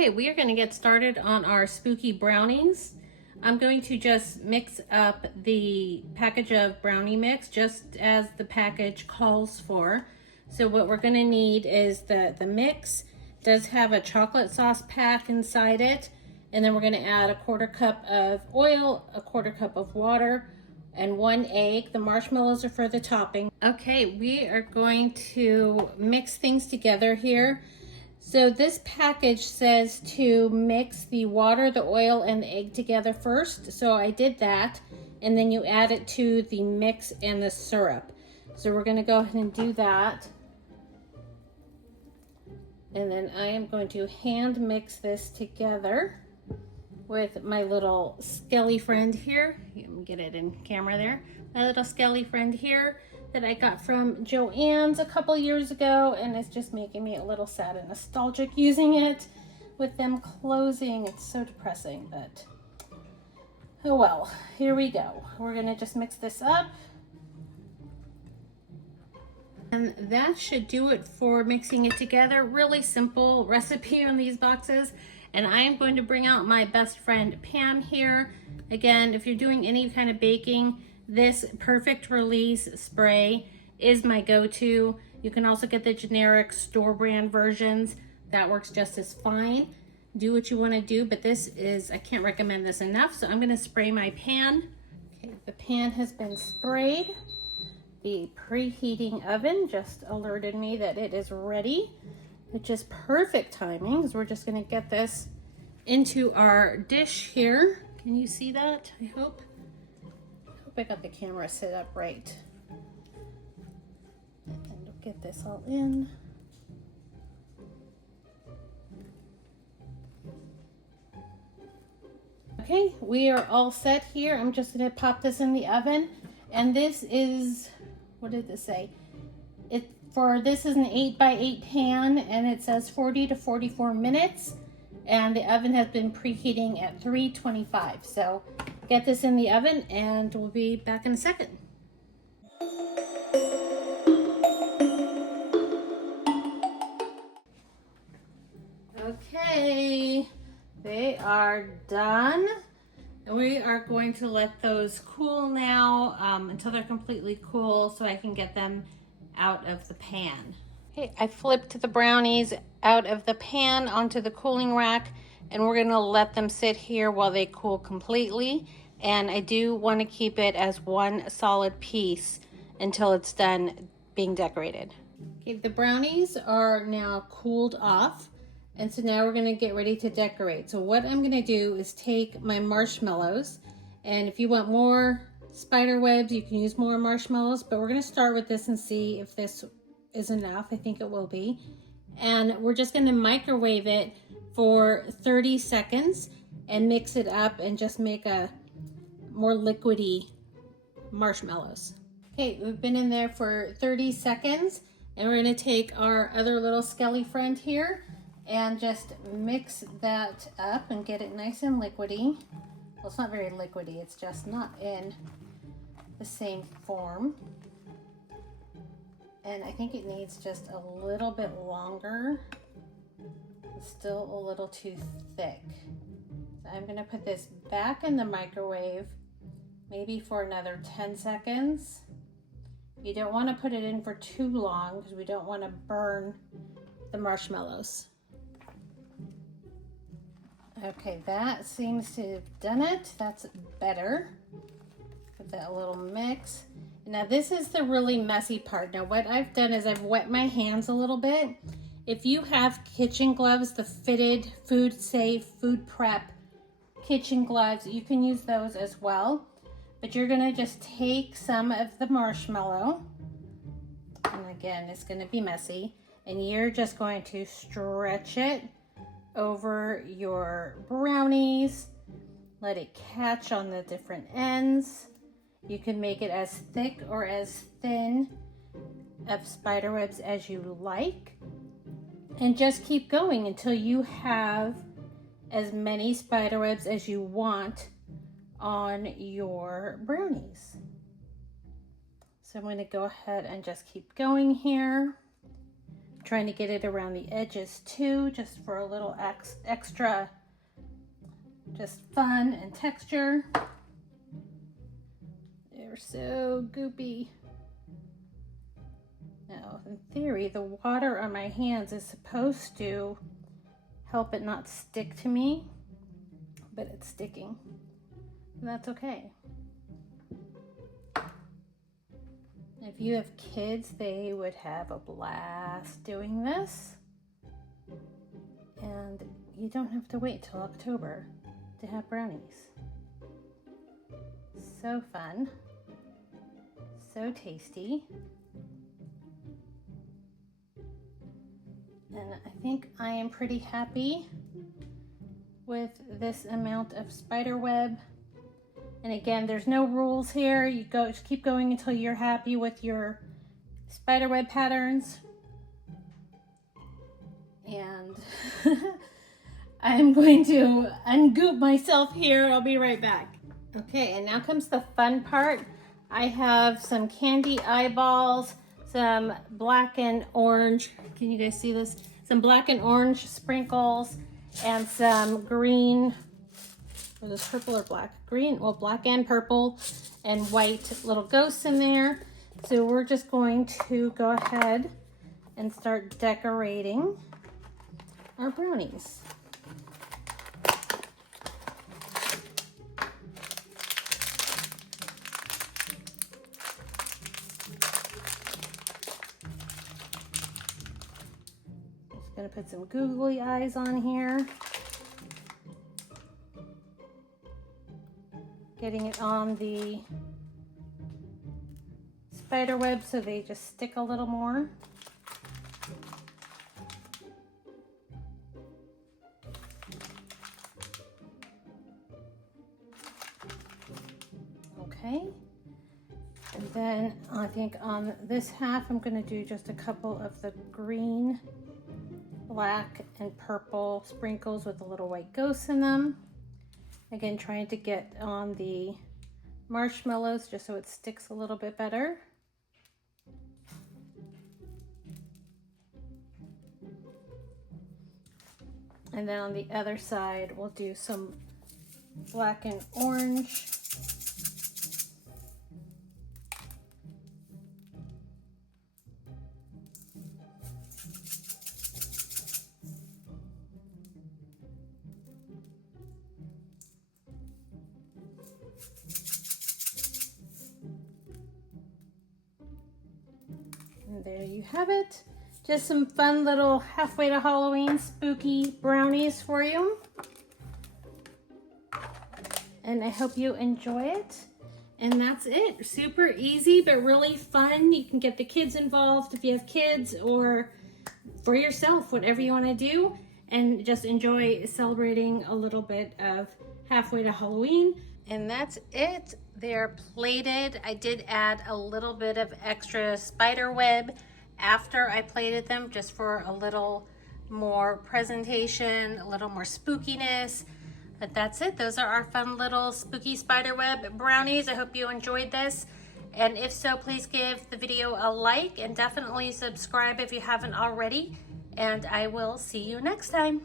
Okay, we are going to get started on our spooky brownies. I'm going to just mix up the package of brownie mix just as the package calls for. So what we're going to need is the mix. It does have a chocolate sauce pack inside it. And then we're going to add a 1/4 cup of oil, a 1/4 cup of water, and 1 egg. The marshmallows are for the topping. Okay, we are going to mix things together here. So this package says to mix the water, the oil, and the egg together first. So I did that, and then you add it to the mix and the syrup. So we're gonna go ahead and do that. And then I am going to hand mix this together with my little skelly friend here. Let me get it in camera there. My little skelly friend here that I got from Joann's a couple years ago, and it's just making me a little sad and nostalgic using it with them closing. It's so depressing, but oh well, here we go. We're gonna just mix this up. And that should do it for mixing it together. Really simple recipe on these boxes. And I am going to bring out my best friend Pam here. Again, if you're doing any kind of baking, this Perfect Release spray is my go-to. You can also get the generic store brand versions. That works just as fine. Do what you want to do, but this is, I can't recommend this enough. So I'm going to spray my pan. Okay, the pan has been sprayed. The preheating oven just alerted me that it is ready, which is perfect timing because we're just going to get this into our dish here. Can you see that? I hope I got the camera set up right. And we'll get this all in. Okay, we are all set here. I'm just going to pop this in the oven. And this is, what did this say? This is an 8x8 pan, and it says 40 to 44 minutes. And the oven has been preheating at 325. So get this in the oven and we'll be back in a second. Okay, they are done. And we are going to let those cool now until they're completely cool so I can get them out of the pan. Okay, I flipped the brownies out of the pan onto the cooling rack, and we're gonna let them sit here while they cool completely. And I do want to keep it as one solid piece until it's done being decorated. Okay, the brownies are now cooled off, and so now we're gonna get ready to decorate. So what I'm gonna do is take my marshmallows, and if you want more spider webs, you can use more marshmallows, but we're gonna start with this and see if this is enough. I think it will be. And we're just gonna microwave it for 30 seconds and mix it up and just make a more liquidy marshmallows. Okay, we've been in there for 30 seconds, and we're gonna take our other little skelly friend here and just mix that up and get it nice and liquidy. Well, it's not very liquidy, it's just not in the same form. And I think it needs just a little bit longer. It's still a little too thick. So I'm gonna put this back in the microwave, maybe for another 10 seconds. You don't wanna put it in for too long because we don't wanna burn the marshmallows. Okay, that seems to have done it. That's better. Give that a little mix. Now this is the really messy part. Now what I've done is I've wet my hands a little bit. If you have kitchen gloves, the fitted food safe, food prep kitchen gloves, you can use those as well. But you're gonna just take some of the marshmallow, and again, it's gonna be messy, and you're just going to stretch it over your brownies. Let it catch on the different ends. You can make it as thick or as thin of spider webs as you like. And just keep going until you have as many spider webs as you want on your brownies. So I'm going to go ahead and just keep going here. trying to get it around the edges too, just for a little extra, just fun and texture. They're so goopy. Now, in theory, the water on my hands is supposed to help it not stick to me, but it's sticking. And that's okay. If you have kids, they would have a blast doing this. And you don't have to wait till October to have brownies. So fun. So tasty. And I think I am pretty happy with this amount of spider web. And again, there's no rules here. You just keep going until you're happy with your spider web patterns. And I'm going to ungoop myself here. I'll be right back. Okay, and now comes the fun part. I have some candy eyeballs, some black and orange. Can you guys see this? Some black and orange sprinkles and some green. Was this purple or black? Green, well, black and purple and white little ghosts in there. So we're just going to go ahead and start decorating our brownies. Just gonna put some googly eyes on here. Getting it on the spider web so they just stick a little more. Okay, and then I think on this half I'm going to do just a couple of the green, black, and purple sprinkles with the little white ghosts in them. Again, trying to get on the marshmallows just so it sticks a little bit better. And then on the other side, we'll do some black and orange. And there you have it. Just some fun little halfway to Halloween spooky brownies for you. And I hope you enjoy it. And that's it. Super easy, but really fun. You can get the kids involved if you have kids, or for yourself, whatever you want to do. And just enjoy celebrating a little bit of halfway to Halloween. And that's it. They're plated. I did add a little bit of extra spider web after I plated them, just for a little more presentation, a little more spookiness. But that's it. Those are our fun little spooky spiderweb brownies. I hope you enjoyed this. And if so, please give the video a like and definitely subscribe if you haven't already. And I will see you next time.